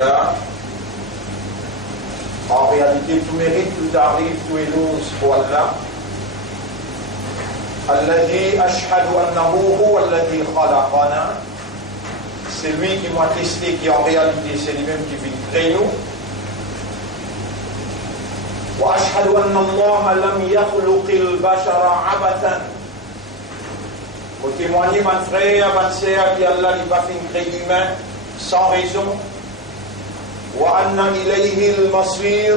En réalité, tout mérite, tout arrive, tout éloge pour Allah. Alladhi ashhadu annahu huwa alladhi khalaqana. C'est lui qui m'a testé, qui en réalité c'est lui-même qui vit créer nous. Wa ashhadu anna Allah lam yakhluqil bashara abatan. Pour témoigner, mon frère, ma sœur, qu'Allah n'a pas fait créer l'humain sans raison. Wa anna ilayhi al-masir.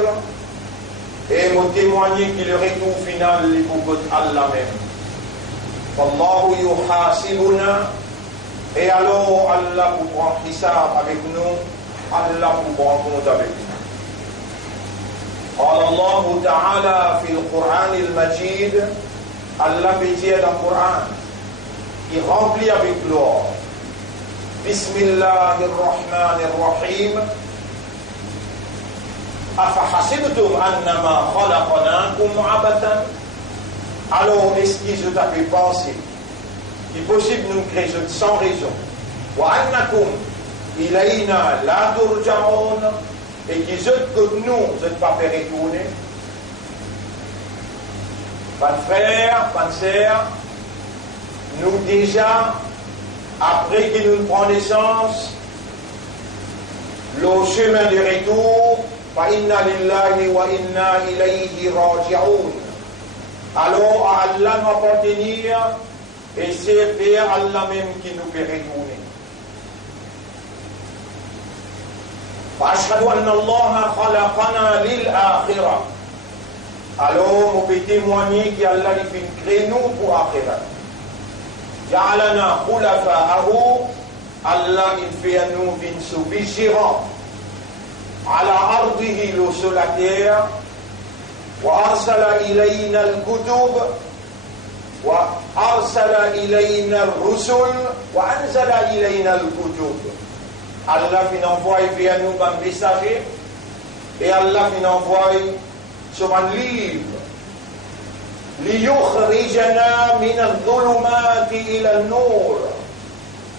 Et mon témoigner que le retour final est pour Allah même. Wallahu yuhasibuna. Et alors Allah pour prendre hisab avec nous, Allah pour prendre compte avec nous. قال الله تعالى في القرآن المجيد, Allah peut dire dans le Coran, qui remplit avec l'or. Bismillahirrahmanirrahim. أفحسبتم أنما خلقناكم عبثا. Alors, est-ce que je t'avais pensé qu'il est possible de nous créer sans raison? وأنكم إلينا لا ترجعون. Et qui êtes que nous, vous n'êtes pas fait retourner. Pas de frère, pas de sœur, nous déjà, après que nous prenons naissance, le chemin de retour, fa inna lillahi wa inna ilayhi raji'un. Alors à Allah nous appartenir, et c'est vers Allah même qui nous fait retourner. وأشهد أن الله خلقنا للآخرة. Alors on peut témoigner qu'Allah a fait créer nous pour l'آخرة. جعلنا خلفاءه. Allah il fait à nous une souverain على أرضه le sur la terre. وأرسل إلينا الكتب وأرسل إلينا الرسل وأنزل إلينا الكتب. Allah fin envoie vers nous un messager et Allah fin envoie sur un livre. ليخرجنا من الظلمات إلى النور.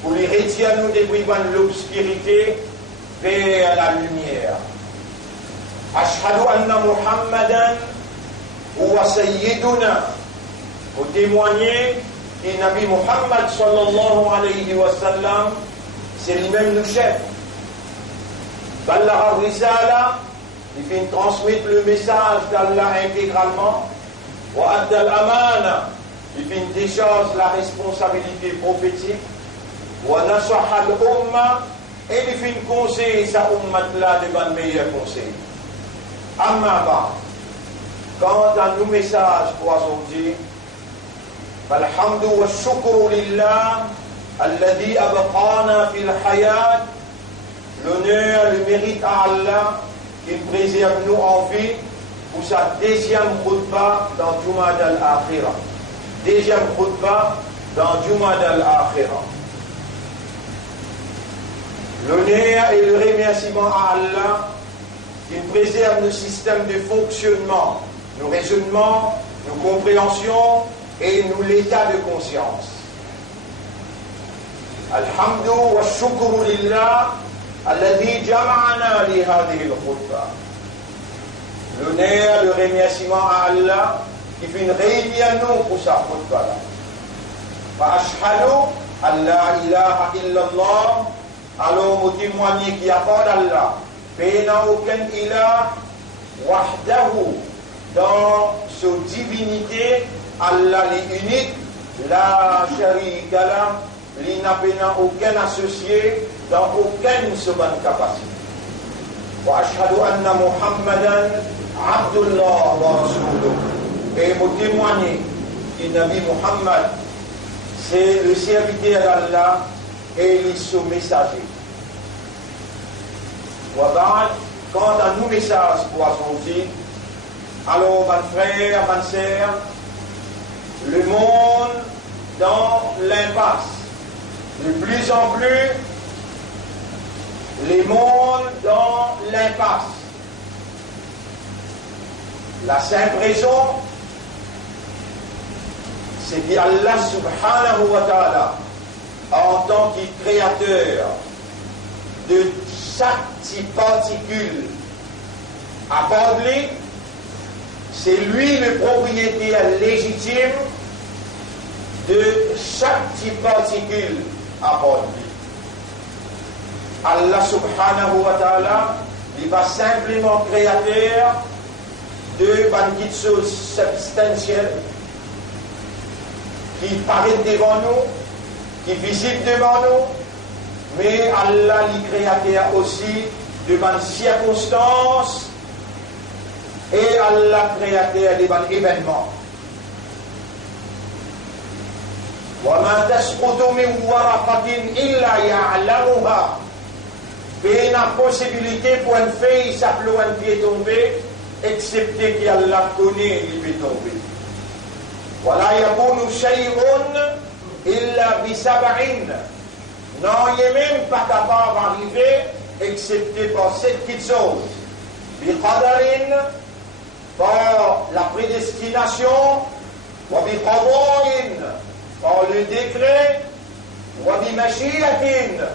Pour les retirer nous des brigands de l'obscurité vers la lumière. أشهد أن محمدا هو سيدنا. Pour témoigner que Nabi Muhammad sallallahu alayhi wa sallam c'est lui-même le chef. Balagha al-Risala, il fait transmettre le message d'Allah intégralement. Wa adda al-amana, il fait une décharge la responsabilité prophétique. Wa nasaha al-umma, et il fait une conseil sa ummat là devant le meilleur conseil. Amma ba, quant à nos messages pour aujourd'hui, falhamdu wa shukru lillah. الذي أبقانا في الحياة. L'honneur, le mérite à Allah qui préserve nous en vie pour sa deuxième khutbah dans Jumad al-Akhirah. Deuxième khutbah dans Jumad al-Akhirah. L'honneur et le remerciement à Allah qui préserve nos systèmes de fonctionnement, nos raisonnements, nos compréhensions et l'état de conscience. الحمد والشكر لله الذي جمعنا لهذه الخطبة. L'honneur, le remerciement à Allah qui fait une réunion pour sa khutbah. فأشهد أن لا إله إلا الله. Alors nous témoignons qu'il n'y a pas d'Allah, mais il n'y a aucun ilah wahdahu. Dans sa divinité, Allah est unique, la sharika lah. Il n'a aucun associé dans aucune seconde capacité. Wa ashhadu anna Muhammadan Abdullah wa Rasuluh. Et vous témoignez que Nabi Muhammad c'est le serviteur d'Allah et il est son messager. Wa ba'd, quant à nos messages pour aujourd'hui, alors mon frère, ma sœur, le monde dans l'impasse. De plus en plus, les mondes dans l'impasse. La simple raison, c'est qu'Allah subhanahu wa ta'ala, en tant que créateur de chaque petite particule à bord de lui, c'est lui le propriétaire légitime de chaque petite particule à bord de lui. Allah subhanahu wa ta'ala, il va simplement créateur de petites choses substantielles qui paraissent devant nous, qui visibles devant nous, mais Allah il créateur aussi de bonnes circonstances et Allah créateur de bons événements. وَمَا تَسْقُطُ مِنْ وَرَقَةٍ إِلَّا يَعْلَمُهَا. Et la possibilité pour une feuille s'appelle un pied tombé, excepté qu'Allah connaît, il peut tomber. Voilà, yakunu shay'un illa bi-sab'in. Non, il n'est même pas capable d'arriver, excepté par cette petite chose. Bi-qadarin, par la prédestination, wa bi-qada'in, par le décret, wa bi-mashi'atin,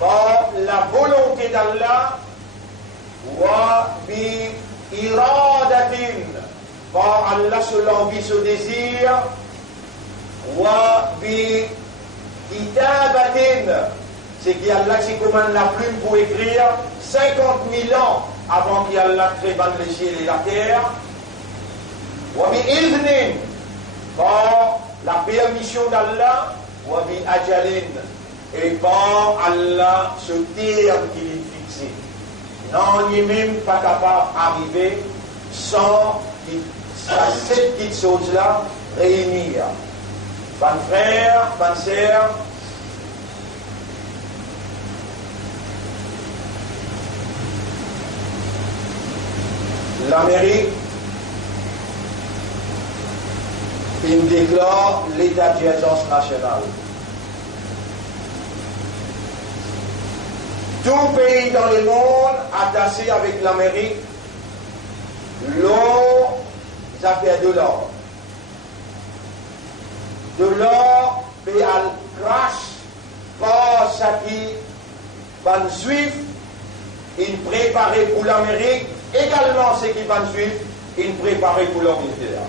par la volonté d'Allah, wa bi-iradatin, par Allah sur l'envie, ce désir, wa bi-kitabatin, c'est qu'Allah qui commande la plume pour écrire 50 000 ans avant qu'Allah crée le ciel et la terre, wa bi-iznin, par la permission d'Allah, wa bi-ajalin, et par Allah, ce terme qu'il est fixé. Non, on n'est même pas capable d'arriver sans cette petite chose-là réunir. Bonne frère, bonne sœur, l'Amérique, il déclare l'état d'urgence nationale. Tout pays dans le monde attaché avec l'Amérique, l'or, ça fait de l'or. De l'or, puis elle crache par ce qui van juif, il préparait pour l'Amérique, également ce qui van juif, il préparait pour l'Angleterre.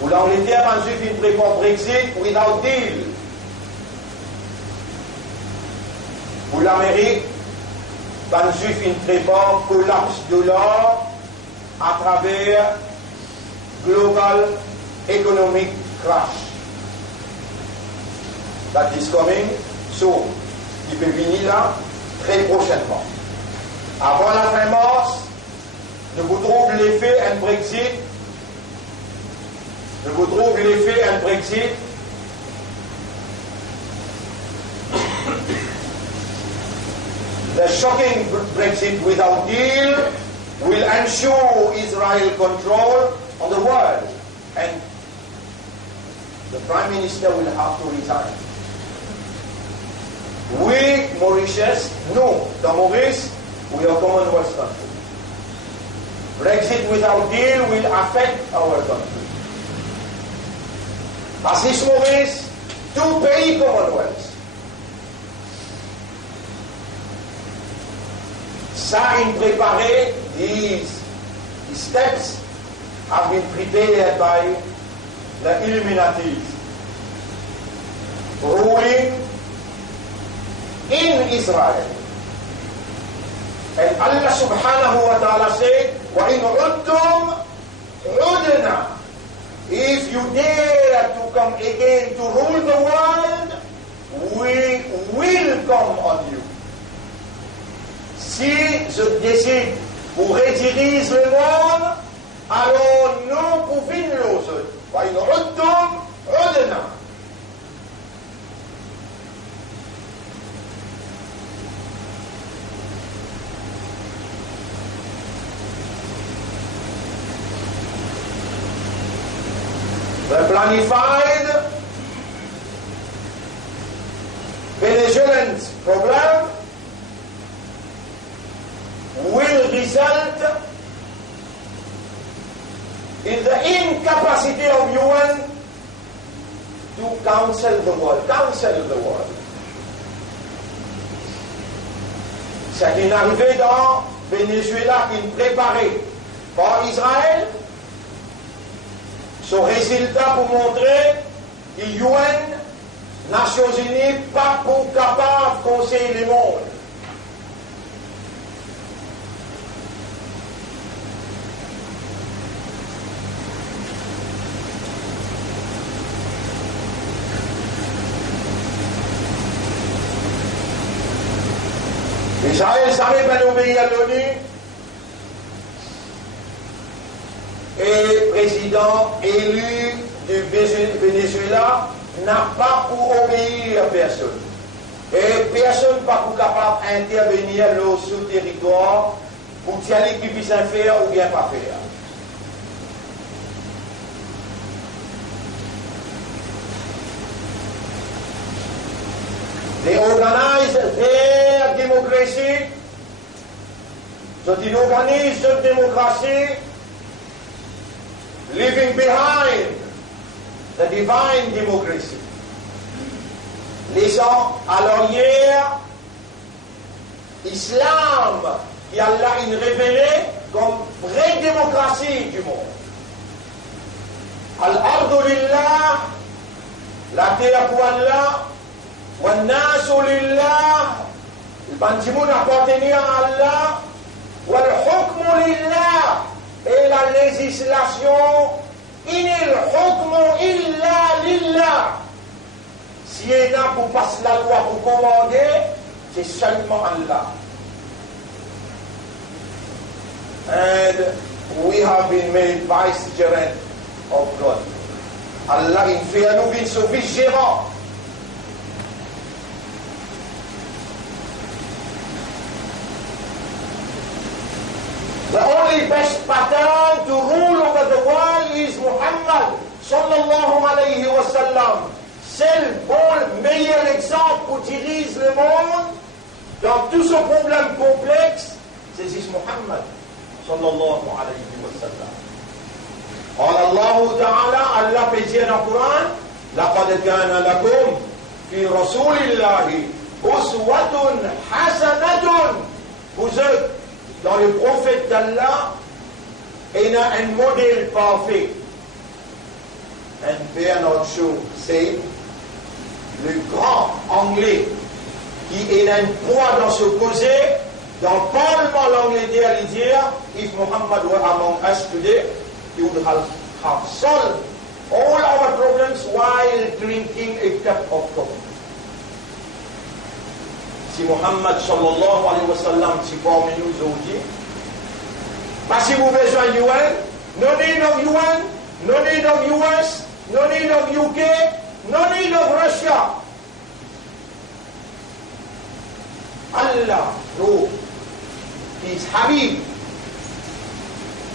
Pour l'Angleterre, van juif, il prépare Brexit without deal. Pour l'Amérique, van juif, il prépare collapse de l'or à travers global economic crash. That is coming soon. Il peut venir là très prochainement. Avant la fin mars, je vous trouve l'effet un Brexit. Je vous trouve l'effet un Brexit. The shocking Brexit without deal will ensure Israel control on the world, and the Prime Minister will have to resign. We, Mauritius, no, dans Maurice, we are Commonwealth country. Brexit without deal will affect our country. Assis Maurice, tout pays Commonwealth. Ça, in préparé, these steps have been prepared by the Illuminati ruling in Israel. And Allah subhanahu wa ta'ala said, وَإِنْ عُدْتُمْ عُدْنَا. If you dare to come again to rule the world, we will come on you. Si je décide pour rediriger le monde, alors nous pouvons l'autre. وَإِنْ عُدْتُمْ عُدْنَا. The planified Venezuelan problem will result in the incapacity of UN to counsel the world. C'est une arrivée dans Venezuela qui est préparée par Israël. Ce résultat pour montrer que l'UN, Nations Unies, pas pour capable de conseiller le monde. Israël savait pas obéir à l'ONU et le président élu du Venezuela n'a pas pour obéir à personne. Et personne n'est pas capable d'intervenir sur le territoire pour dire qui puisse faire ou bien pas faire. They organize their democracy, so they organize the democracy, leaving behind the divine democracy. Laissant à l'arrière l'islam qui Allah a révélé comme vraie démocratie du monde. Al-Ardu lillah, la terre pour Allah. والناس لله البنجمون appartenir à Allah والحكم لله et la législation in الحكم إلا لله si il y a pour passer la loi pour commander c'est seulement Allah. And we have been made vicegerent of God. Allah in fait à nous une service gérant. The only best pattern to rule over the world is Muhammad sallallahu alayhi wa sallam. C'est le bon meilleur exemple pour diriger le monde dans tout ce problème complexe, c'est Muhammad sallallahu alayhi wa sallam. Allah Ta'ala, Allah peut dire dans le Coran, لَقَدْ كَانَ لَكُمْ فِي رَسُولِ اللَّهِ أُسْوَةٌ حَسَنَةٌ. Vous êtes dans le prophète d'Allah, il y a un modèle parfait. And Bernard Shaw c'est le grand anglais qui est un poids dans ce causé, dans le parlement l'Angleterre, il dit, if Muhammad were among us today, he would have solved all our problems while drinking a cup of coffee. Si Muhammad sallallahu alayhi wa sallam si parmi nous aujourd'hui, pas si vous besoin de UN, no need of UN, no need of US, no need of UK, no need of Russia. Allah, no, His Habib.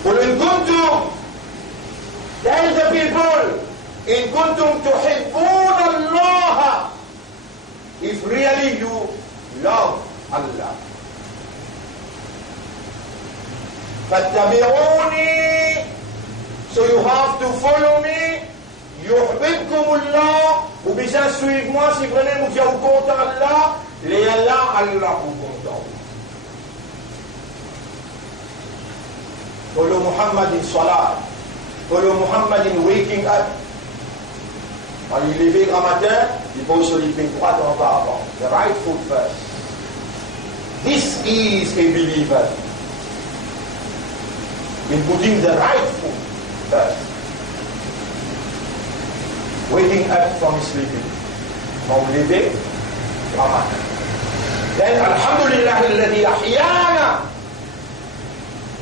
قل إن كنتم, tell the people, إن كنتم تحبون الله, if really you love Allah. فاتبعوني, so you have to follow me. يحببكم الله, vous besoin suivre moi si vraiment vous êtes content Allah, les Allah vous content. Follow Muhammad in Salah, follow Muhammad in waking up. Quand il est levé grand matin, il pose sur les pieds droits en bas avant. The right foot first. This is a believer. In putting the right foot first. Waking up from sleeping. Quand vous levez, grand matin. Then, Alhamdulillah alladhi ahyana.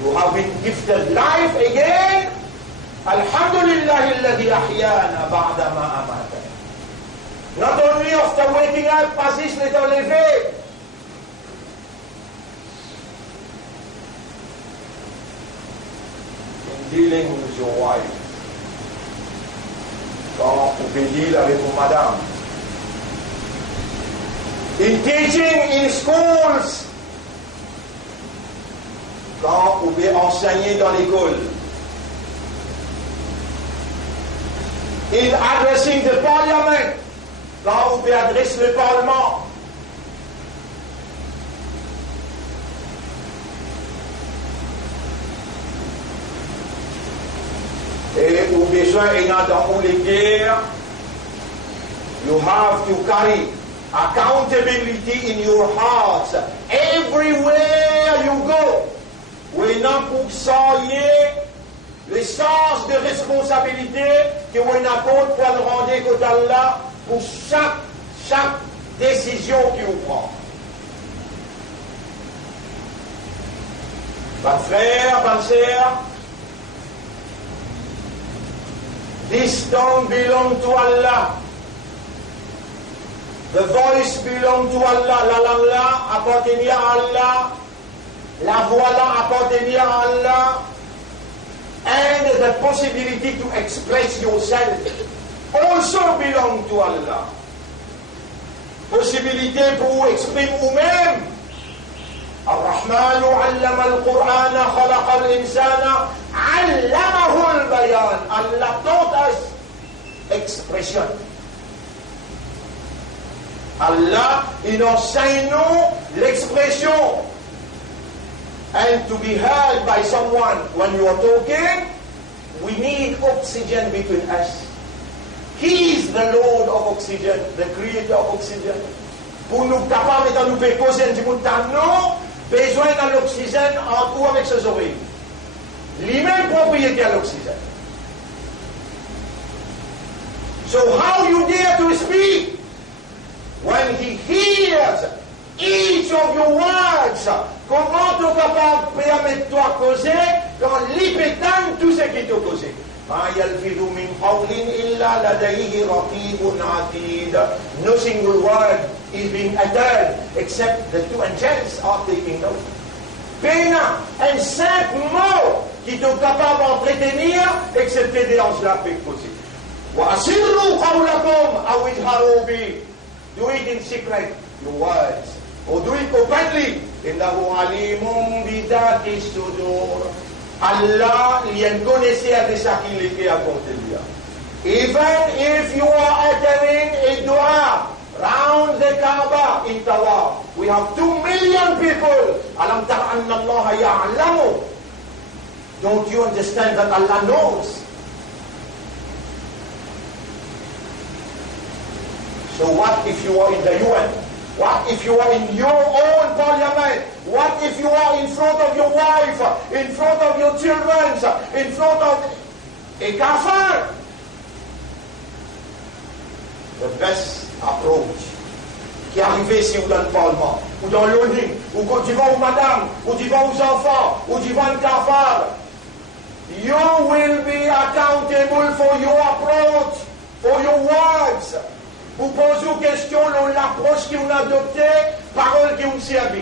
You have been gifted life again. Alhamdulillah alladhi ahyana ba'da ma amata. Not only after waking up, pas si l'étant levé. In dealing with your wife. Quand vous pouvez deal avec vos madame. In teaching in schools. Quand vous pouvez enseigner dans l'école. In addressing the parliament. Quand vous pouvez adresser le parlement. besoin et dans les guerres, you have to carry accountability in your hearts everywhere you go. Oui, non, pour ça, le sens de responsabilité que vous avez pour le rendre côté Allah pour chaque décision que vous prenez. Mon frère, ma sœur, this tongue belongs to Allah. The voice belongs to Allah. La langue là appartient à Allah. La voix là appartient à Allah. And the possibility to express yourself also belongs to Allah. Possibilité pour exprimer vous-même. الرحمن علم القرآن خلق الإنسان علمه البيان. Allah taught us expression. Allah, il enseigne nous l'expression. And to be heard by someone when you are talking, we need oxygen between us. He is the Lord of oxygen, the creator of oxygen. Pour nous capables de nous faire causer un petit bout de temps, non, besoin de l'oxygène en tout avec ses oreilles. Lui-même propriété à l'oxygène. So how you dare to speak when he hears each of your words? Comment tu es capable de permettre-toi causer quand l'ipétane tout ce qui t'a causé? ما يلفظ من قول إلا لديه رقيب عتيد. No single word is being uttered except the two angels are taking note. Pena, un simple mot qui est capable d'entretenir excepté des anges là fait causer. وأسروا قولكم أو اجهروا به. Do it in secret, your words, or do it openly. إنه عليم بذات الصدور. Allah lien connaissait avec ça qu'il était à côté de lui. Even if you are uttering a dua round the Kaaba in Tawaf, we have 2 million people. Alam tara anna Allah ya'lamu. Don't you understand that Allah knows? So what if you are in the UN? What if you are in your own parliament? What if you are in front of your wife, in front of your children, in front of a kafir? The best approach qui arrive ici ou dans le parlement, ou dans l'ONU, ou quand tu vas aux madame, ou tu vas aux enfants, ou tu vas au kafir, you will be accountable for your approach, for your words. Vous posez aux questions l'approche qu'on a adoptée, parole qu'on servi.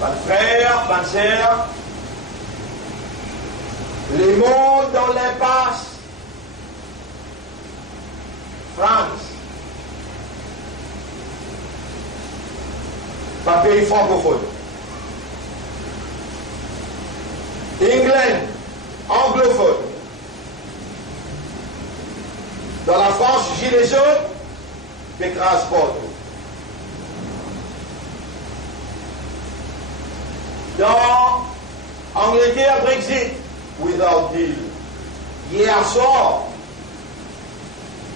Mon frère, ma sœur, les mondes dans l'impasse, France, pas pays francophone. England, anglophone. Dans la France, gilets jaunes, Pécresse Porto. Dans Angleterre, Brexit, without deal. Hier soir,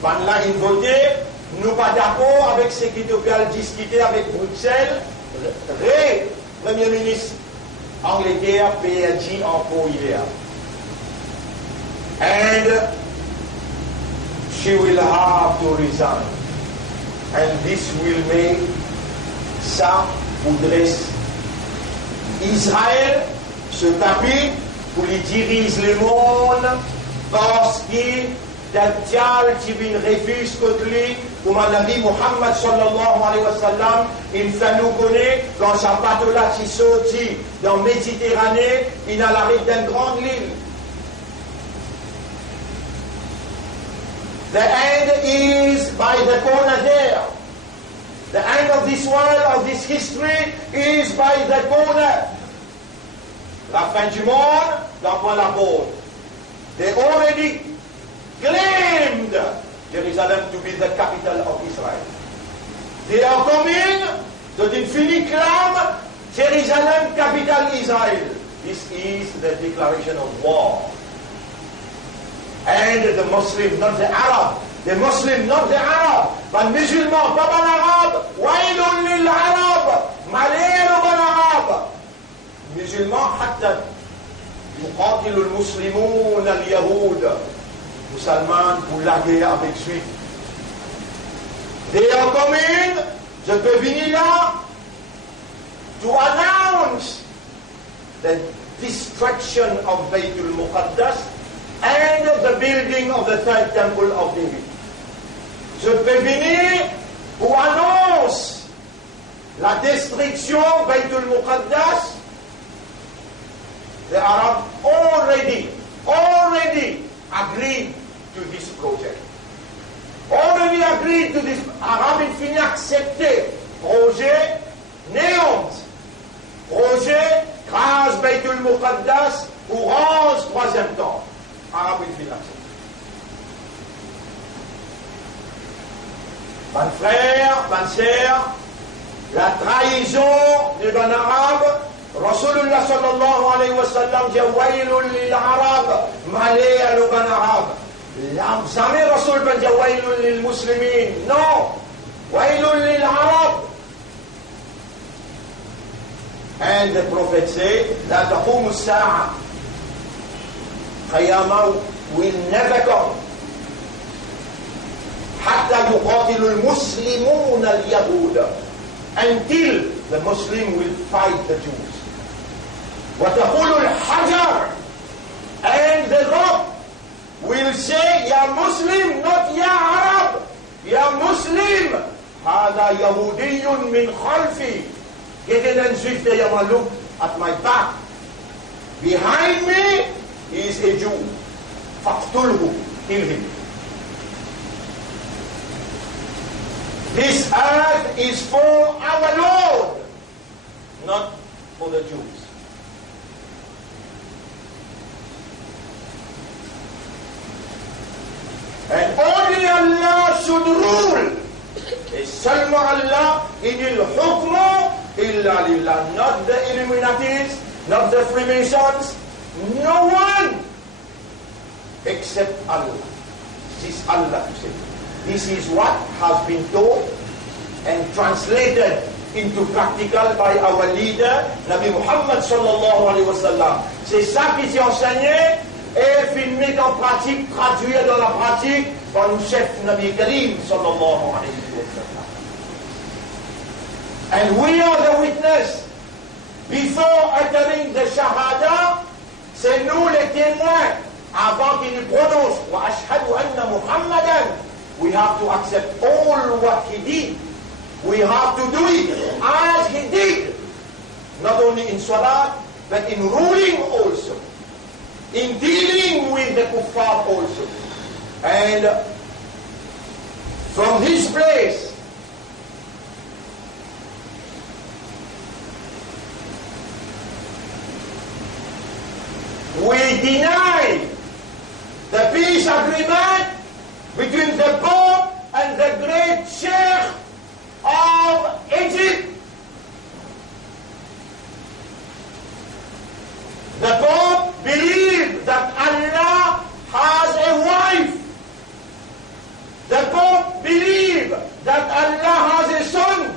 là, ils votaient, nous pas d'accord avec ce qui doit discuter avec Bruxelles, Premier ministre. Angleterre, PLG encore hier. And she will have to resign. And this will make ça voudrait Israël se taper pour les diriger le monde parce que Dajjal qui vient refuse contre lui, comme a dit Muhammad sallallahu alayhi wa sallam, il fait nous connaître quand sa bateau-là qui sortit dans la Méditerranée, il a la rive d'une grande île. The end is by the corner there. The end of this world, of this history, is by the corner. La fin du monde, dans point la porte. They already claimed Jerusalem to be the capital of Israel. They are coming Infini claim Jerusalem, capital Israel. This is the declaration of war. And the Muslim, not the Arab. The Muslim, not the Arab. But musulman, pas ban Arab. Wailun lil Arab. Malheur ban Arab. Musulman, حتى يقاتل المسلمون اليهود. Musulmans pour la guerre avec Juifs. They are coming, je peux venir là, to announce the destruction of Baytul Muqaddas and the building of the third temple of David. Je peux venir pour annoncer la destruction de Baytul Muqaddas. The Arabs already agreed to this project. Already agreed to this. Arabes ont fini accepté projet néant. Projet crase Baytul Muqaddas ou rase troisième temps. Arabes ont fini accepté. Mon frère, ma sœur, la trahison des ban arabes, Rasulullah sallallahu alayhi wa sallam dit wailul lil arab, malheur aux ban arabes. Jamais Rasul ben dit wailul lil muslimin. Non, wailul lil arab. And the Prophet said, la taqum as-sa'a. Qiyamah will never come. حتى يقاتل المسلمون اليهود, until the Muslim will fight the Jews. وتقول الحجر, and the rock will say, يا مسلم, not يا عرب, يا مسلم, هذا يهودي من خلفي. Get in and Swift, look at my back. Behind me is a Jew. فاقتله, kill him. This earth is for our Lord, not for the Jews. And only Allah should rule. Salma Allah inil hukmu illa lillah. Not the Illuminatis, not the Freemasons, no one except Allah. This is Allah to say. This is what has been taught and translated into practical by our leader, Nabi Muhammad sallallahu alayhi wa sallam. C'est ça qui s'est enseigné et filmé en pratique, traduit dans la pratique par le chef Nabi Karim sallallahu alayhi wa sallam. And we are the witness. Before uttering the Shahada, c'est nous les témoins avant qu'il nous prononce wa ashhadu anna Muhammadan. We have to accept all what he did. We have to do it as he did. Not only in Salat, but in ruling also. In dealing with the kuffar also. And from his place, we deny the peace agreement between the Pope and the great Sheikh of Egypt. The Pope believed that Allah has a wife. The Pope believed that Allah has a son.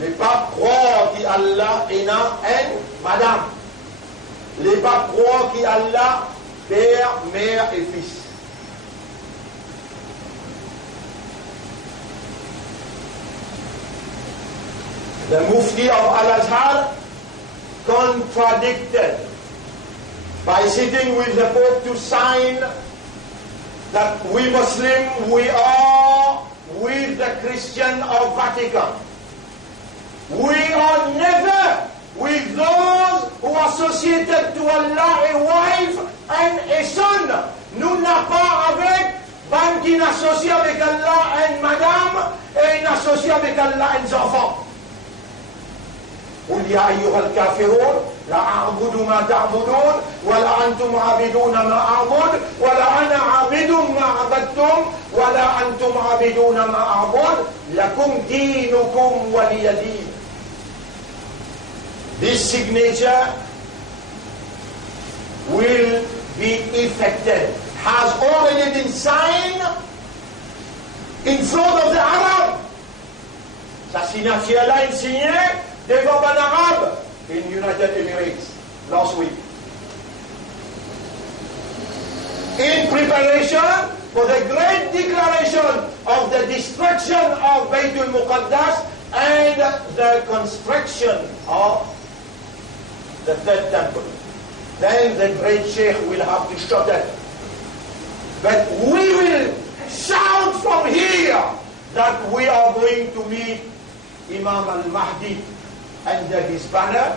Les papes croient qu'Allah est un madame. Les papes croient qu'Allah Père, mère et fils. The Mufti of Al-Azhar contradicted by sitting with the Pope to sign that we Muslim, we are with the Christian of Vatican. We are never with those who associated to Allah a wife and a son. Nous n'avons pas avec ban qui n'associe avec Allah une madame et n'associe avec Allah un enfant. قل يا أيها الكافرون لا أعبد ما تعبدون ولا أنتم عابدون ما أعبد ولا أنا عابد ما عبدتم ولا أنتم عابدون ما أعبد لكم دينكم ولي دين. This signature will be effected, has already been signed in front of the Arab. Sa signature-là est signée devant un Arabe in United Emirates last week. In preparation for the great declaration of the destruction of Baytul Muqaddas and the construction of the third temple. Then the great Sheikh will have to shut it. But we will shout from here that we are going to meet Imam al-Mahdi under his banner,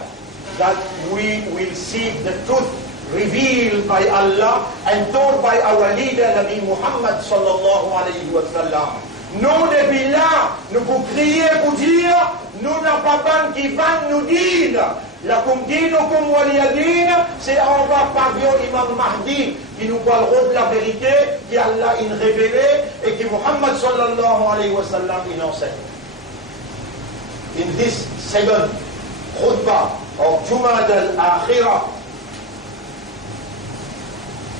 that we will see the truth revealed by Allah and told by our leader Nabi Muhammad sallallahu alayhi wa sallam. Nous, depuis là, nous pour crier, pour dire, nous n'avons pas ban qui va nous dire. Lakum dinukum waliya din, c'est en bas pavillon Imam Mahdi qui nous parlera de la vérité, qui Allah a révélé et qui Muhammad sallallahu alayhi wa sallam il enseigne. In this second khutbah of Jumad al-Akhirah,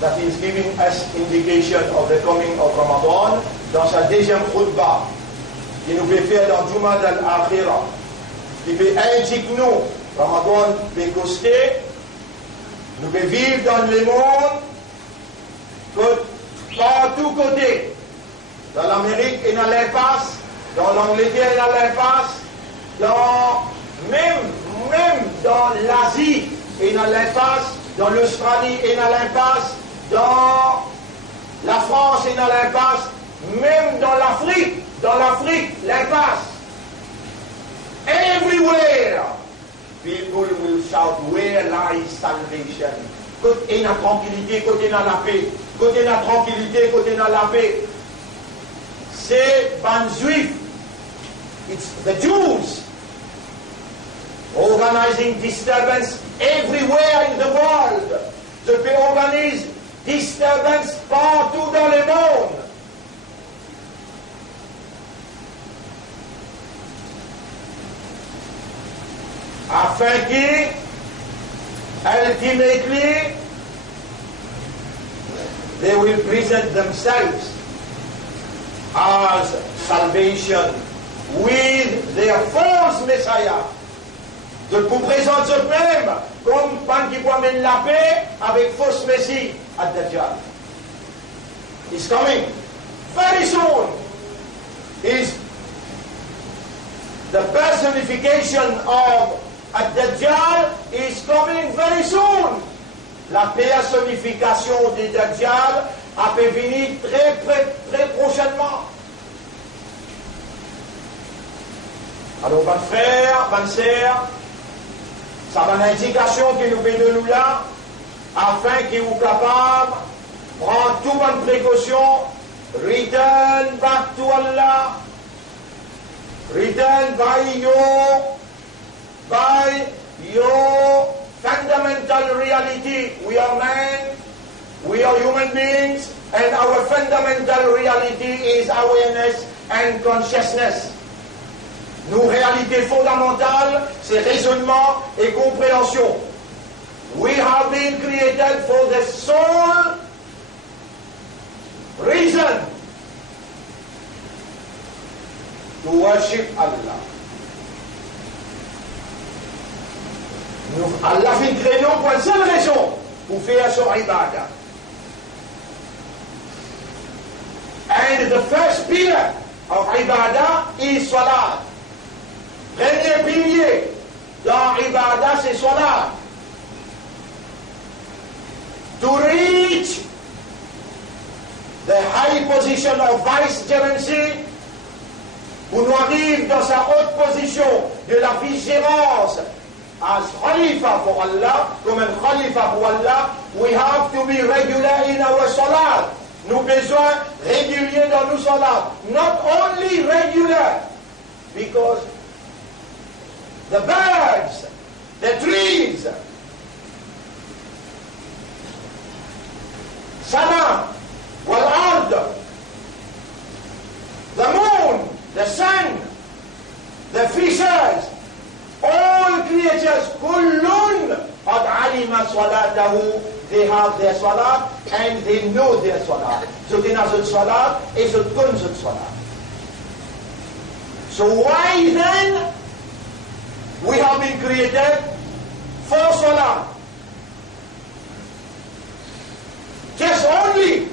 that is giving us indication of the coming of Ramadan, dans sa deuxième khutbah, qui nous fait faire dans Jumad al-Akhirah, qui fait indiquer nous, Ramadan peut coster, nous pouvons vivre dans le monde, par tous côtés, dans l'Amérique et dans l'impasse, dans l'Angleterre et dans l'impasse, même dans l'Asie et dans l'impasse, dans l'Australie et dans l'impasse, dans la France et dans l'impasse, même dans l'Afrique, l'impasse. Everywhere, people will shout, where lies salvation? Côté la tranquillité, côté dans la paix. Côté la tranquillité, côté dans la paix. C'est ban juif. It's the Jews organizing disturbance everywhere in the world. Ceux qui organisent disturbance partout dans le monde. Afin que, ultimately, they will present themselves as salvation with their false Messiah. De vous présenter eux-mêmes comme pan qui peut amener la paix avec fausse Messie à Dajjal. He's coming very soon. Is the personification of Ad-Dajjal is coming very soon. La personnification de Dajjal a pu venir très prochainement. Alors, bonne frère, bonne sœur, ça va une indication que nous venons de nous là, afin que vous capables de prendre toute bonne précaution, return back to Allah, return by your fundamental reality. We are men, we are human beings, and our fundamental reality is awareness and consciousness. Nos réalités fondamentales, c'est raisonnement et compréhension. We have been created for the sole reason to worship Allah. Allah fait créer nous pour une seule raison, pour faire son ibadah. And the first pillar of ibadah is salat. Premier pilier dans ibadah, c'est salat. To reach the high position of vicegerency, pour nous arriver dans sa haute position de la vigérance as Khalifa for Allah, comme un Khalifa pour Allah, we have to be regular in our salat. Nous besoin régulier dans nos salat. Not only regular, because the birds, the trees, Sama, wal-ard, the moon, the sun, salatahu, they have their salat and they know their salat. Ze kennen zijn salat en ze kunnen zijn salat. So why then we have been created for salat? Just only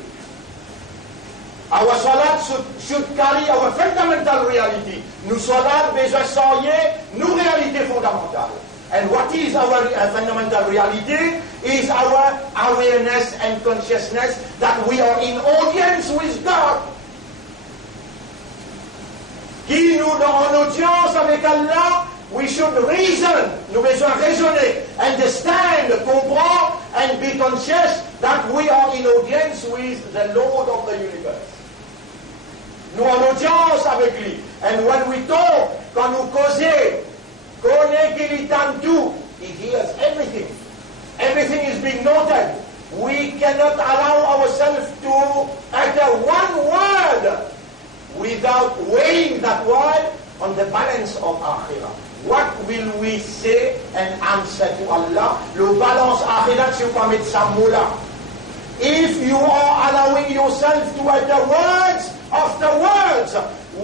our salat should carry our fundamental reality. Nous salat besoin soyer nos réalités fondamentales. And what is our fundamental reality? Is our awareness and consciousness that we are in audience with God. Qui nous en audience avec Allah, we should reason, nous besoin raisonner, understand, comprendre, and be conscious that we are in audience with the Lord of the universe. Nous en audience avec lui. And when we talk, quand nous causons, connaît qu'il entend tout, he hears everything. Everything is being noted. We cannot allow ourselves to utter one word without weighing that word on the balance of akhirah. What will we say and answer to Allah? Le balance akhirah, si vous permettez ça mot là. If you are allowing yourself to utter words after words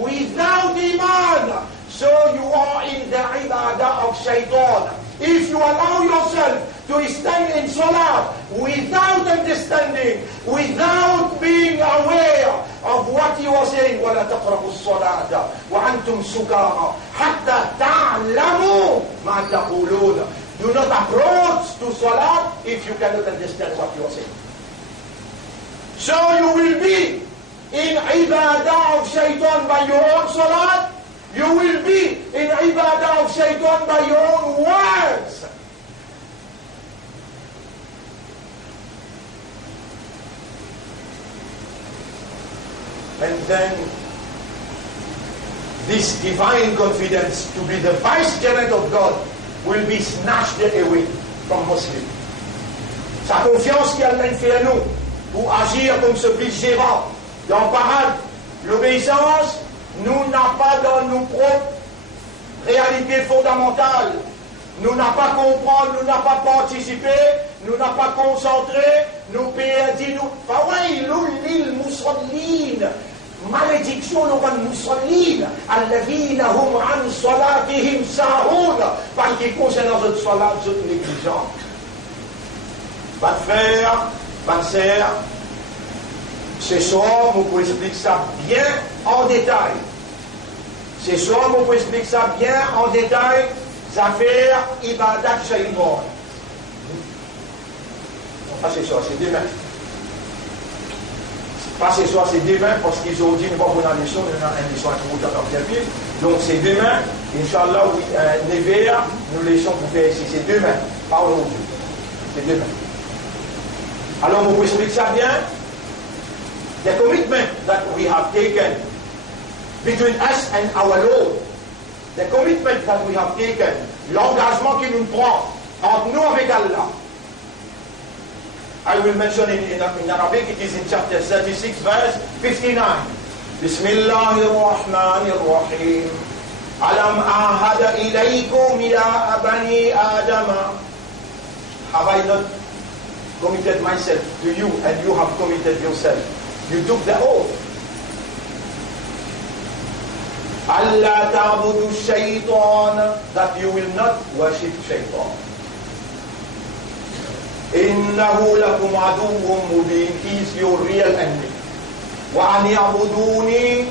without iman, so you are in the ibadah of shaitan. If you allow yourself to stand in salah without understanding, without being aware of what you are saying, وَلَا تَقْرَبُوا الصَّلَاةَ وَأَنْتُمْ سُكَارَى حَتَّى تَعْلَمُوا مَا تَقُولُونَ. Do not approach to salah if you cannot understand what you are saying. So you will be in ibadah of shaitan by your own salah. You will be in ibadah of shaitan by your own words. And then this divine confidence to be the vicegerent of God will be snatched away from Muslims. Sa confiance qu'Allah fait à nous pour agir comme ce vice-gérant dans parade, l'obéissance, nous n'a pas dans nos propres réalités fondamentales. Nous n'a pas comprendre, nous n'a pas participé, nous n'a pas concentré, nous perdu, nous. Fawailul lil musallin. Malédiction aux musallin. Alladhina hum an salatihim sahun. Parce qu'ils concernent notre salat, notre négligence. Pas de frère, pas de sœur. Ce soir, vous pouvez expliquer ça bien en détail. Ce soir, vous pouvez expliquer ça bien en détail. Affaires ibadat shaytan. Pas ce soir, c'est demain. Pas ce soir, c'est demain, parce qu'ils ont dit, nous allons prendre une leçon, nous avons une leçon à tout le temps. Donc c'est demain, Inch'Allah, Nevea, nous leçons pour faire ici. C'est demain, pas aujourd'hui. C'est demain. Alors, vous pouvez expliquer ça bien. The commitment that we have taken between us and our Lord, the commitment that we have taken, l'engagement qu'il nous prend entre nous avec Allah. I will mention in Arabic, it is in chapter 36, verse 59. Bismillahirrahmanirrahim. Alam ahada ilaykum ya bani Adama. Have I not committed myself to you and you have committed yourself? You took the oath. Allah ta'budu shaytan, that you will not worship shaytan. Innahu lakum aduwwun mubin, he is your real enemy. Wa an ya'buduni,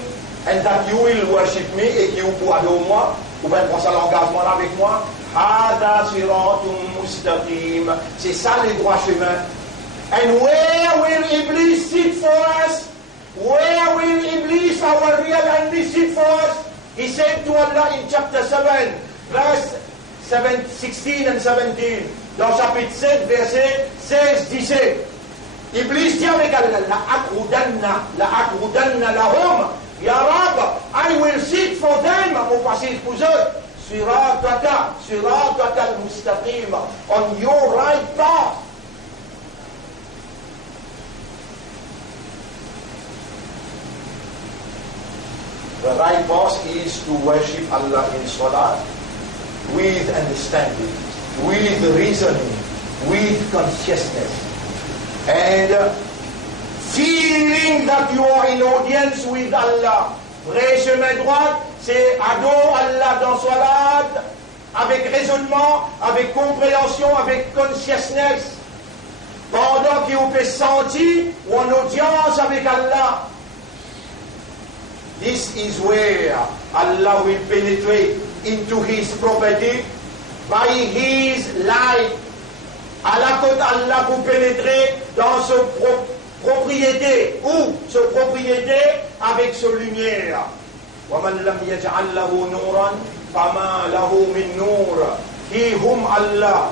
and that you will worship me et que vous adorez moi, ou bien prendre ça l'engagement avec moi. Hada siratun mustaqim, c'est ça les droits chemins. And where will Iblis sit for us? Where will Iblis, our real enemy, sit for us? He said to Allah in chapter 7, verse 16 and 17. Dans chapitre 7, verset 16-17. Iblis dit avec Allah, la akrudanna lahum. Ya Rab, I will sit for them, mon passé pour eux. Sirataka al-mustaqim, on your right path. The right path is to worship Allah in salah with understanding, with reasoning, with consciousness. And feeling that you are in audience with Allah. Vrai chemin droit, c'est adore Allah dans salat, avec raisonnement, avec compréhension, avec consciousness. Pendant que vous pouvez sentir ou en audience avec Allah. This is where Allah will penetrate into His property by His light. À la côte Allah vous pénétrer dans ce propriété ou ce propriété avec ce lumière. وَمَنْ لَمْ يَجْعَلْ لَهُ نُورًا فَمَا لَهُ مِنْ نُورٍ. He whom Allah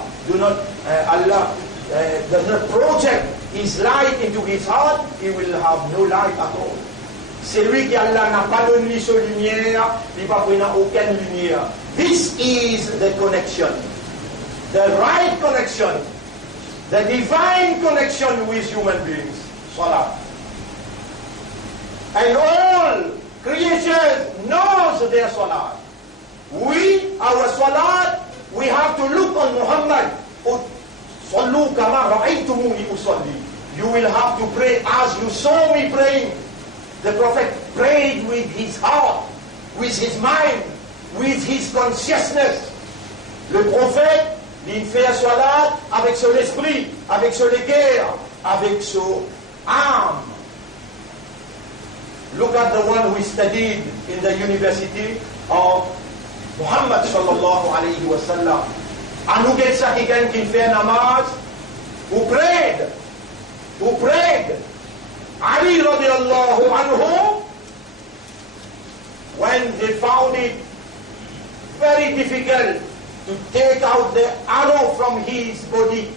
does not project His light into his heart, he will have no light at all. Celui qui Allah n'a pas donné sa lumière, il va prendre aucune lumière. This is the connection, the right connection, the divine connection with human beings. Salat. And all creatures knows their salat. We, our salat, we have to look on Muhammad. صلوا كما رأيتموني أصلي. You will have to pray as you saw me praying. The Prophet prayed with his heart, with his mind, with his consciousness. Le prophète, il fait salat avec son esprit, avec son cœur, avec son âme. Look at the one who studied in the university of Muhammad sallallahu alayhi wa sallam. And who gets a quelqu'un qui fait namaz, who prayed. Ali radiallahu anhu, when they found it very difficult to take out the arrow from his body,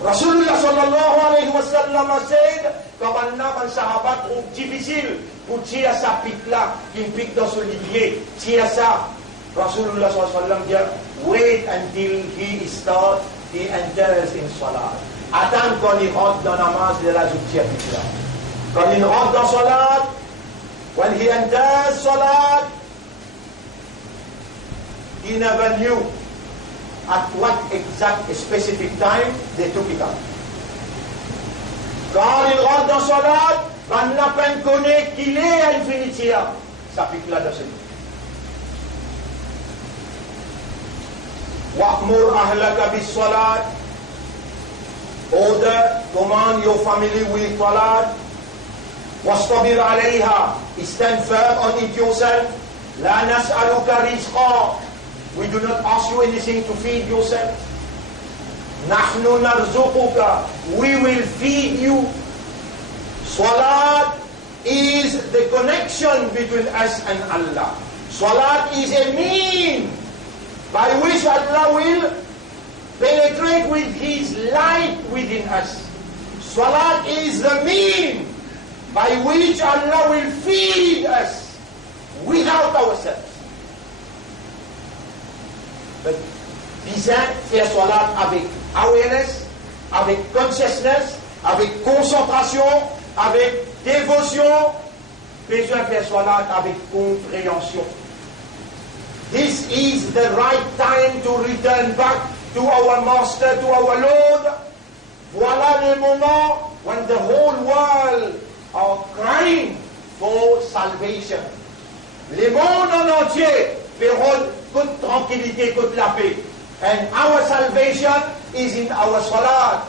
Rasulullah sallallahu alayhi wa sallam said, comme un homme, un sahabat trouve difficile pour tirer sa pique là, qui pique dans son limier, tirer ça. Rasulullah sallallahu alayhi wa sallam dit, wait until he enters in salat. Attends quand il rentre dans la namaz de la justice. Quand il rentre dans salat, when he enters salat, he never knew at what exact specific time they took it out. Quand il rentre dans salat, on n'a pas connaît qu'il est à infinitia. Ça pique là dans ce livre. وَأْمُرْ أَهْلَكَ بِالصَّلَاةِ. Order, command your family with salat. وَاسْتَبِرْ عَلَيْهَا. Stand firm on it yourself. لَا نَسْأَلُكَ رِزْقًا. We do not ask you anything to feed yourself. نَحْنُ نَرْزُقُكَ. We will feed you. Salat is the connection between us and Allah. Salat is a means by which Allah will penetrate with His light within us. Salat is the means by which Allah will feed us without ourselves. But besoin faire salat avec awareness, avec consciousness, avec concentration, avec dévotion, besoin faire salat avec compréhension. This is the right time to return back to our Master, to our Lord. Voilà le moment when the whole world are crying for salvation. Le monde en entier verront toute tranquillité, toute la paix. And our salvation is in our salat.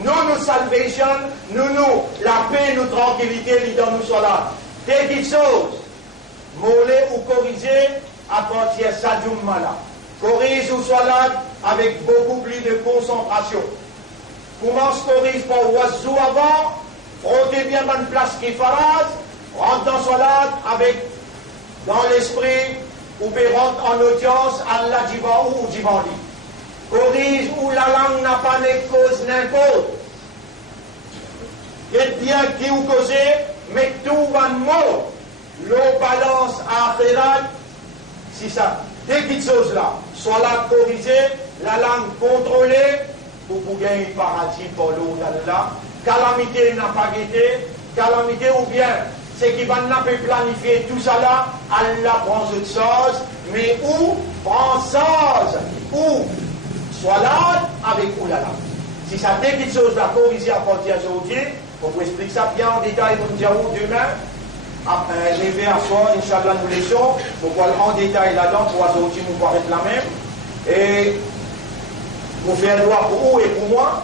Nous, salvation, nous, la paix, nous, tranquillité, est dans nos salat. Quelque chose, mollet ou corriger, à partir de ça, corrige ou salat avec beaucoup plus de concentration. Commence corrige par wazou avant, frottez bien bonne place qui faraz, rentre dans salat avec, dans l'esprit, ou rentre en audience, Allah diva ou divandi. Corrige où la langue n'a pas de cause n'importe. Et bien qui vous causez, mais tout va mot. L'eau balance à akhirat. Si ça, des petites choses là, soit là corrigée, la langue contrôlée, pour gagner le paradis pour l'eau d'Allah, calamité n'a pas guetté, calamité ou bien, c'est qui va n'a pas planifier tout ça là, Allah prend autre chose, mais où prend chose, où soit là avec oulala. Si ça dit quelque chose d'accord ici à partir d'aujourd'hui, on vous explique ça bien en détail, nous dirons demain. Après, je vais à soi, Inch'Allah, nous laissons. Nous voyons en détail là-dedans pour aujourd'hui nous paraître la même. Et nous faire droit pour vous et pour moi.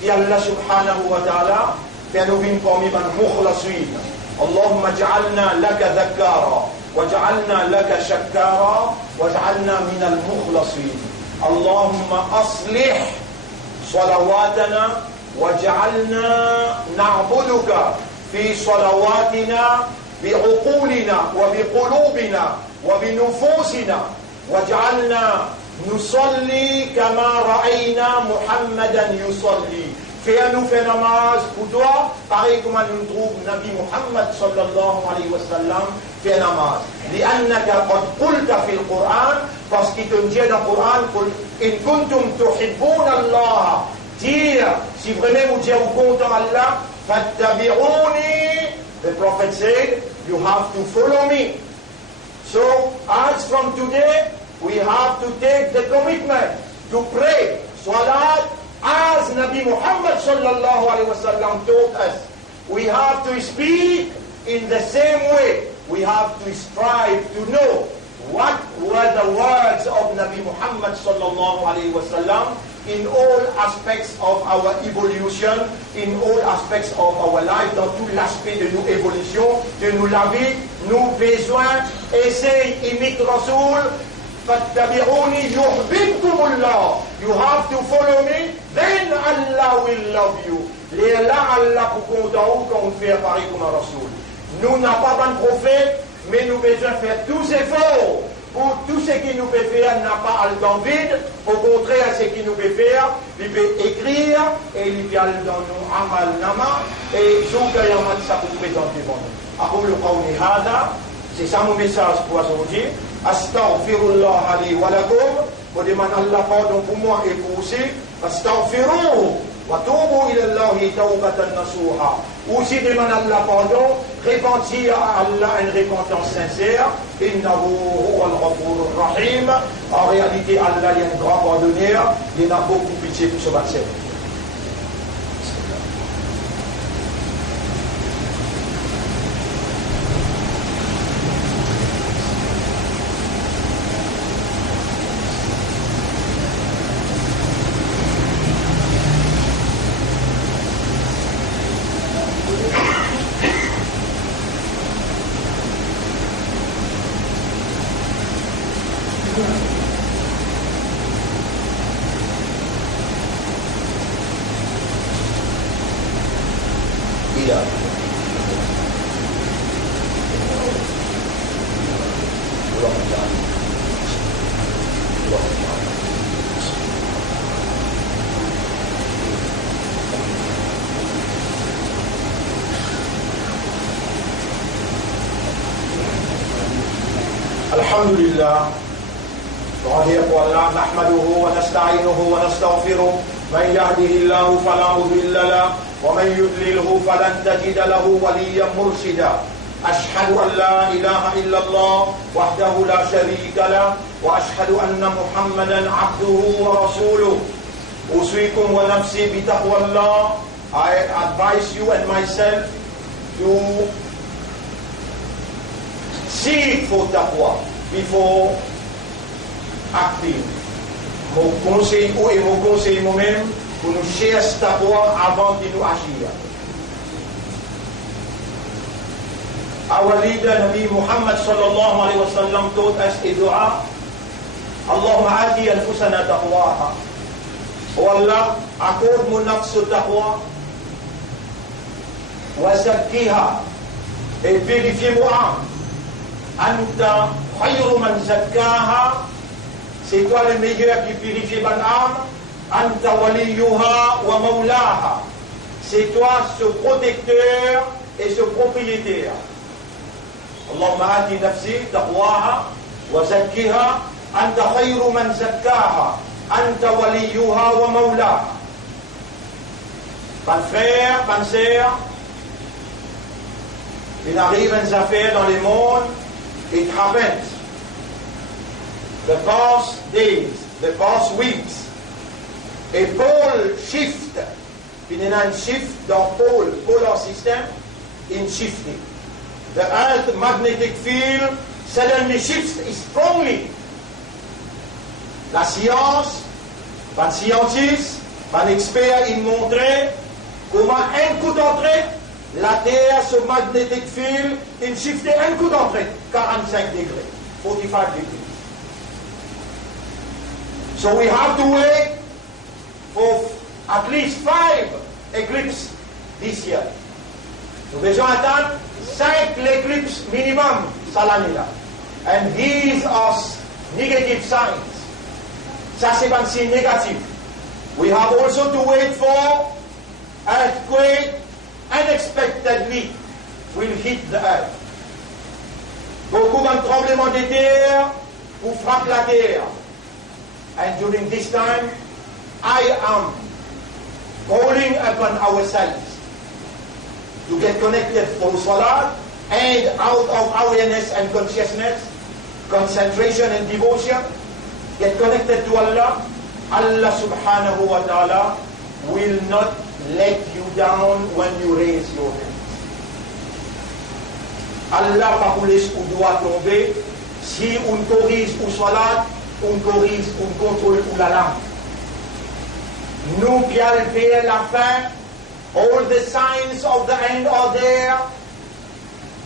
Et Allah subhanahu wa ta'ala fait nous venir parmi les mukhlaseen. Allahumma ja'alna laka dhakkara, wa ja'alna laka shakkara, wa ja'alna min al-mukhlaseen. Allahumma aslih salawatana, wa ja'alna na'buduka fi salawatina بعقولنا وبقلوبنا وبنفوسنا واجعلنا نصلي كما رأينا محمدا يصلي. Fais-nous faire namaz pour toi, pareil comme nous trouve Nabi Muhammad sallallahu alayhi wa sallam fait namaz. لأنك قد قلت في القرآن, parce qu'il te dit dans le Coran, إن كنتم تحبون الله, dire si vraiment vous êtes content Allah, فاتبعوني. The Prophet said, you have to follow me. So, as from today, we have to take the commitment to pray Salat as Nabi Muhammad sallallahu alaihi wasallam taught us. We have to speak in the same way. We have to strive to know what were the words of Nabi Muhammad sallallahu alaihi wasallam in all aspects of our evolution, in all aspects of our life, dans tout l'aspect de nos évolutions, de nos la vie, nos besoins. Essaye, imite Rasoul. فَاتَّبِعُونِي يُحْبِبْكُمُ اللَّهُ. You have to follow me, then Allah will love you. Et là, Allah pour content quand on fait pareil comme un Rasoul. Nous n'avons pas de prophète, mais nous devons faire tous efforts. Pour tout ce qui nous peut faire n'a pas le temps vide, au contraire, ce qui nous peut faire, il peut écrire, et il peut aller dans nos amal nama, et Zoukayamat, ça peut présenter pour nous. Akoul qawli hada, c'est ça mon message pour aujourd'hui. Astaghfirullah li wa lakum, je demande Allah pardon pour moi et pour vous aussi. Astaghfiruhu, wa tubu ila Allahi tawbatan nasuha. Aussi demande Allah pardon, repentir à Allah une repentance sincère. Innahu huwa al-ghafur rahim. En réalité, Allah est un grand pardonneur. Il a beaucoup pitié pour ce bâtiment. الحمد لله والله نحمده ونستعينه ونستغفره من يهده الله فلا مضل له ومن يضلله فلن تجد له وليا مرشدا أشهد أن لا إله إلا الله وحده لا شريك له وأشهد أن محمدا عبده ورسوله أوصيكم ونفسي بتقوى الله. I advise you and myself to seek for taqwa before acting. Mon conseil et mon conseil moi-même pour nous chercher taqwa avant de nous agir. Our leader Nabi Muhammad sallallahu alayhi wa sallam taught us a dua. Allahumma ati anfusana taqwaha. Oh Allah, accorde mon nafs taqwa wa zakkiha, et purifie mon âme. Anta khayru man zakkaha, c'est toi le meilleur qui purifie mon âme. Anta waliyuha wa maulaha, c'est toi ce protecteur et ce propriétaire. Allahumma ati nafsi taqwaha wa zakkiha, anta khayru man zakkaha, anta waliyuha wa maulaha. Mon frère, ma sœur, il arrive une affaire dans le monde. It happens. The past days, the past weeks, a pole shift. Pinenang shift the pole, polar system in shifting. The Earth magnetic field suddenly shifts strongly. La science, van scientistes, van experts, ils montraient comment un coup d'entrée, la Terre, ce magnetic field, il shiftait un coup d'entrée, 45 degrés, 45 degrees. So we have to wait for at least 5 eclipses this year. Nous devons attendre 5 éclipses minimum cette année-là. And these are negative signs. Ça, c'est un signe négatif. We have also to wait for earthquake unexpectedly will hit the earth. Beaucoup de tremblements de terre pour frapper la terre. And during this time, I am calling upon ourselves to get connected for Salat and out of awareness and consciousness, concentration and devotion, get connected to Allah. Allah subhanahu wa ta'ala will not let you down when you raise your hands. Allah pas vous laisse ou doit tomber si on corrige ou salat, on corrige, on contrôle ou la langue. Nous qui allons faire la fin, all the signs of the end are there.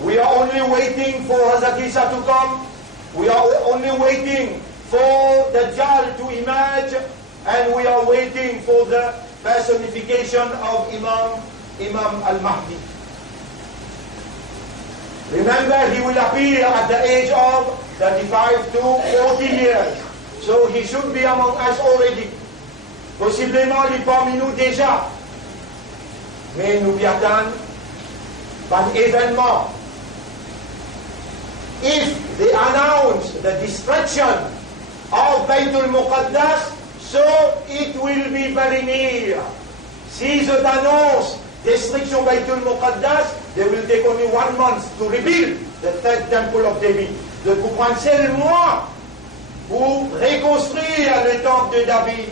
We are only waiting for Hazrat Isa to come. We are only waiting for the Dajjal to emerge, and we are waiting for the personification of Imam al-Mahdi. Remember, he will appear at the age of 35 to 40 years. So he should be among us already. Possiblement, il est parmi nous déjà. Mais nous y attendons par événement. If they announce the destruction of Baytul Muqaddas, so it will be very near. S'ils annoncent destruction of Baytul Muqaddas, they will take only 1 month to rebuild the third temple of David. De comprendre seulement pour reconstruire le temple de David.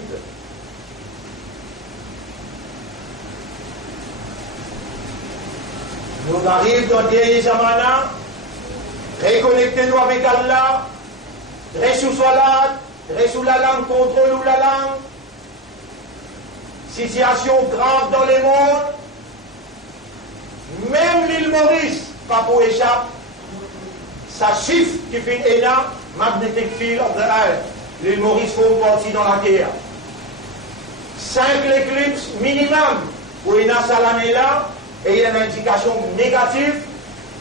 Nous arrivons dans des zamana, reconnectez-nous avec Allah, resous salat, resous la langue, contrôle la langue, situation grave dans le monde, même l'île Maurice, pas pour échapper, ça chiffre qui fait énorme, magnetic field of the earth, l'île Maurice forme partie dans la terre. 5 éclipses minimum pour une année là, et il y a une indication négative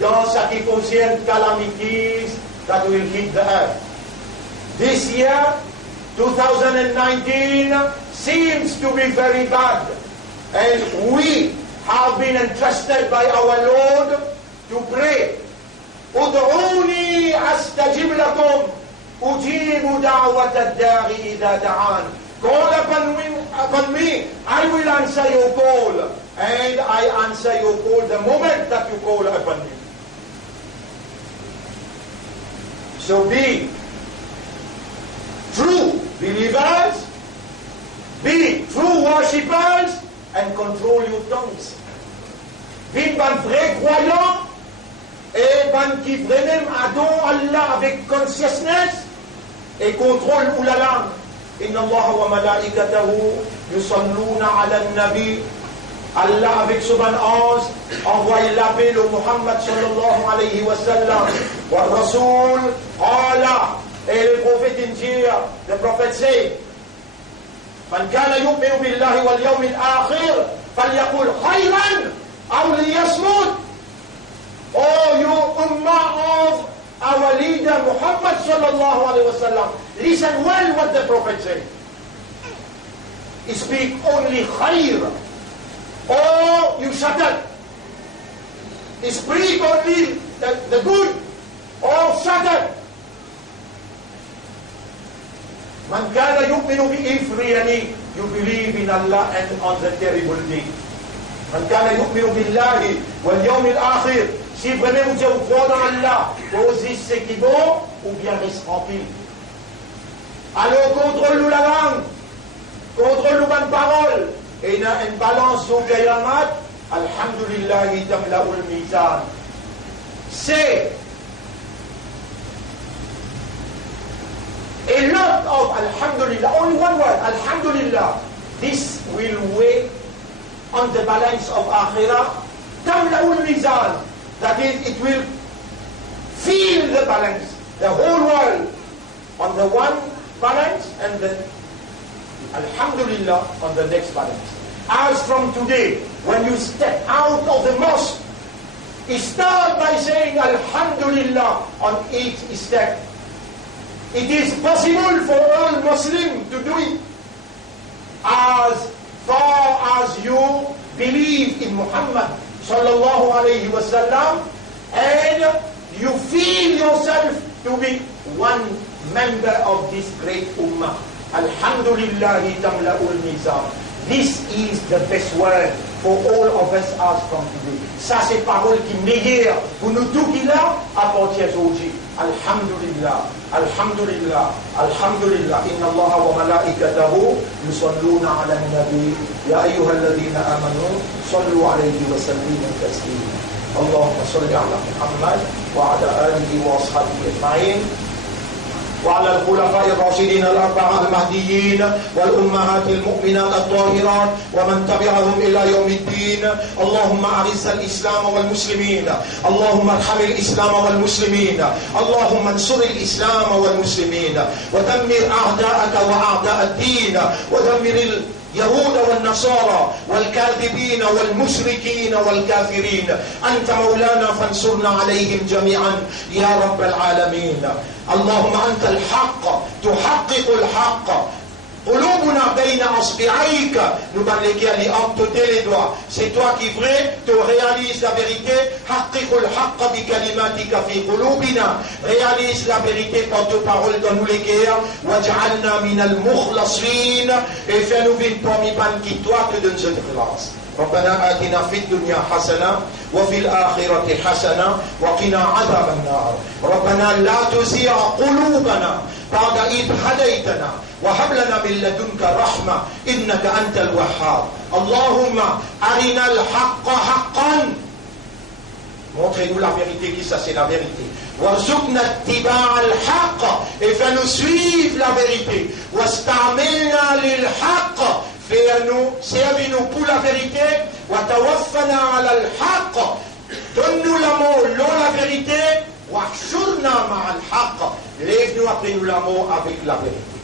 dans ce qui concerne calamities that will hit the earth. This year, 2019, seems to be very bad. And we have been entrusted by our Lord to pray. ادعوني أستجب لكم أجيب دعوة الداعي إذا دعان. Call upon me, I will answer your call. And I answer your call the moment that you call upon me. So be true believers, be true worshippers, and control your tongues. Be un vrai croyant et un qui vraiment adore Allah avec consciousness et contrôle ou la langue. Inna Allah wa malaikatahu yusalluna ala nabi. Allah avec son ange envoie l'appel au Muhammad sallallahu alayhi wa sallam. Wa Rasul, Allah, et le prophète dire, le prophète say, Man kana yu'minu billahi wal yawmil akhir, falyaqul khayran, aw liyasmut. Oh, you ummah of our leader Muhammad sallallahu alayhi wa sallam, listen well what the prophet said. He speak only khayr. Oh, you shut up. Speak only the good. Oh, shut up. Man kana yu'minu if really you believe in Allah and on the terrible day. Man kana yu'minu billahi wal yawmil akhir. Si vraiment vous croyez dans Allah, posez ce qui est bon ou bien reste tranquille. Alors contrôle-nous la langue. contre le bonne parole. Et il y a une balance au Gayamat. Alhamdulillah, tamla'ul mizan. C'est a lot of Alhamdulillah, only one word, Alhamdulillah. This will weigh on the balance of Akhirah. Tamla'ul mizan. That is, it will fill the balance, the whole world on the one balance and then Alhamdulillah on the next balance. As from today, when you step out of the mosque, start by saying Alhamdulillah on each step. It is possible for all Muslims to do it as far as you believe in Muhammad sallallahu alayhi wa sallam and you feel yourself to be one member of this great ummah. Alhamdulillah tamla'ul mizan. This is the best word for all of us as from today. Ça c'est parole qui meilleure pour nous tous qui là à partir d'aujourd'hui. Alhamdulillah, Alhamdulillah, Alhamdulillah. Inna Allah wa malaikatahu yusalluna ala nabi. Ya ayyuhalladhina amanu sallu alayhi wa sallimu taslima. Allahumma salli ala Muhammad wa ala alihi wa ashabihi ajma'in. وعلى الخلفاء الراشدين الأربعة المهديين والأمهات المؤمنات الطاهرات ومن تبعهم إلى يوم الدين. اللهم أعز الإسلام والمسلمين، اللهم ارحم الإسلام والمسلمين، اللهم انصر الإسلام والمسلمين، ودمر أعداءك وأعداء الدين، ودمر اليهود والنصارى والكاذبين والمشركين والكافرين. أنت مولانا فانصرنا عليهم جميعا يا رب العالمين. اللهم أنت الحق تحقق الحق. قلوبنا بين أصبعيك. Nous dans lesquels entre tes doigts. C'est toi qui vrai, tu réalises la vérité. حقق الحق بكلماتك في قلوبنا. Réalise la vérité par tes paroles dans nous lesquels. واجعلنا من المخلصين. Et fais-nous vivre parmi pan qui toi te donne cette grâce. ربنا آتنا في الدنيا حسنة وفي الآخرة حسنة وقنا عذاب النار. ربنا لا تزيغ قلوبنا بعد إذ هديتنا وهب لنا من لدنك رحمة إنك أنت الوهاب. اللهم أرنا الحق حقا. Montrez-nous la vérité, qui ça c'est la vérité. وارزقنا اتباع الحق. Et fais-nous suivre la vérité. واستعملنا للحق. Fais-nous, servis-nous pour la vérité. وتوفنا على الحق. Donne-nous l'amour, l'eau la vérité. واحشرنا مع الحق. Lève-nous après nous l'amour avec la vérité.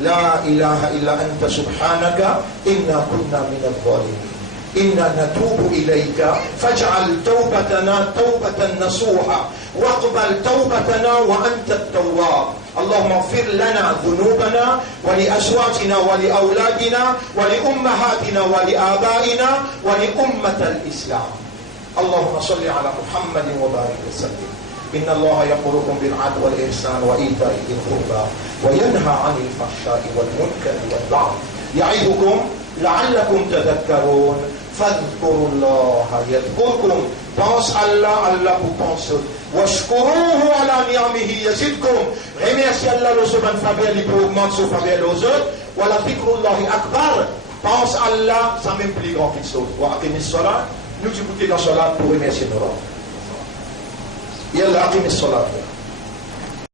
لا إله إلا أنت سبحانك إنا كنا من الظالمين. إنا نتوب إليك فاجعل توبتنا توبة نصوحة واقبل توبتنا وأنت التواب. اللهم اغفر لنا ذنوبنا ولأزواجنا ولأولادنا ولأمهاتنا ولآبائنا ولأمة الإسلام. اللهم صل على محمد وبارك وسلم. إن الله يأمركم بالعدل والإحسان وإيتاء ذي القربى وينهى عن الفحشاء والمنكر والبغي يعظكم لعلكم تذكرون. فاذكروا الله يذكركم. Pense Allah, Allah vous pense. واشكروه على نعمه يزدكم. Remerciez Allah le son faveur, il peut augmenter son faveur aux autres. ولذكر الله أكبر. Pense Allah, c'est même plus grand que ça. وأقم الصلاة. Nous écoutons la salat pour remercier nos rois. يلا أقم الصلاة.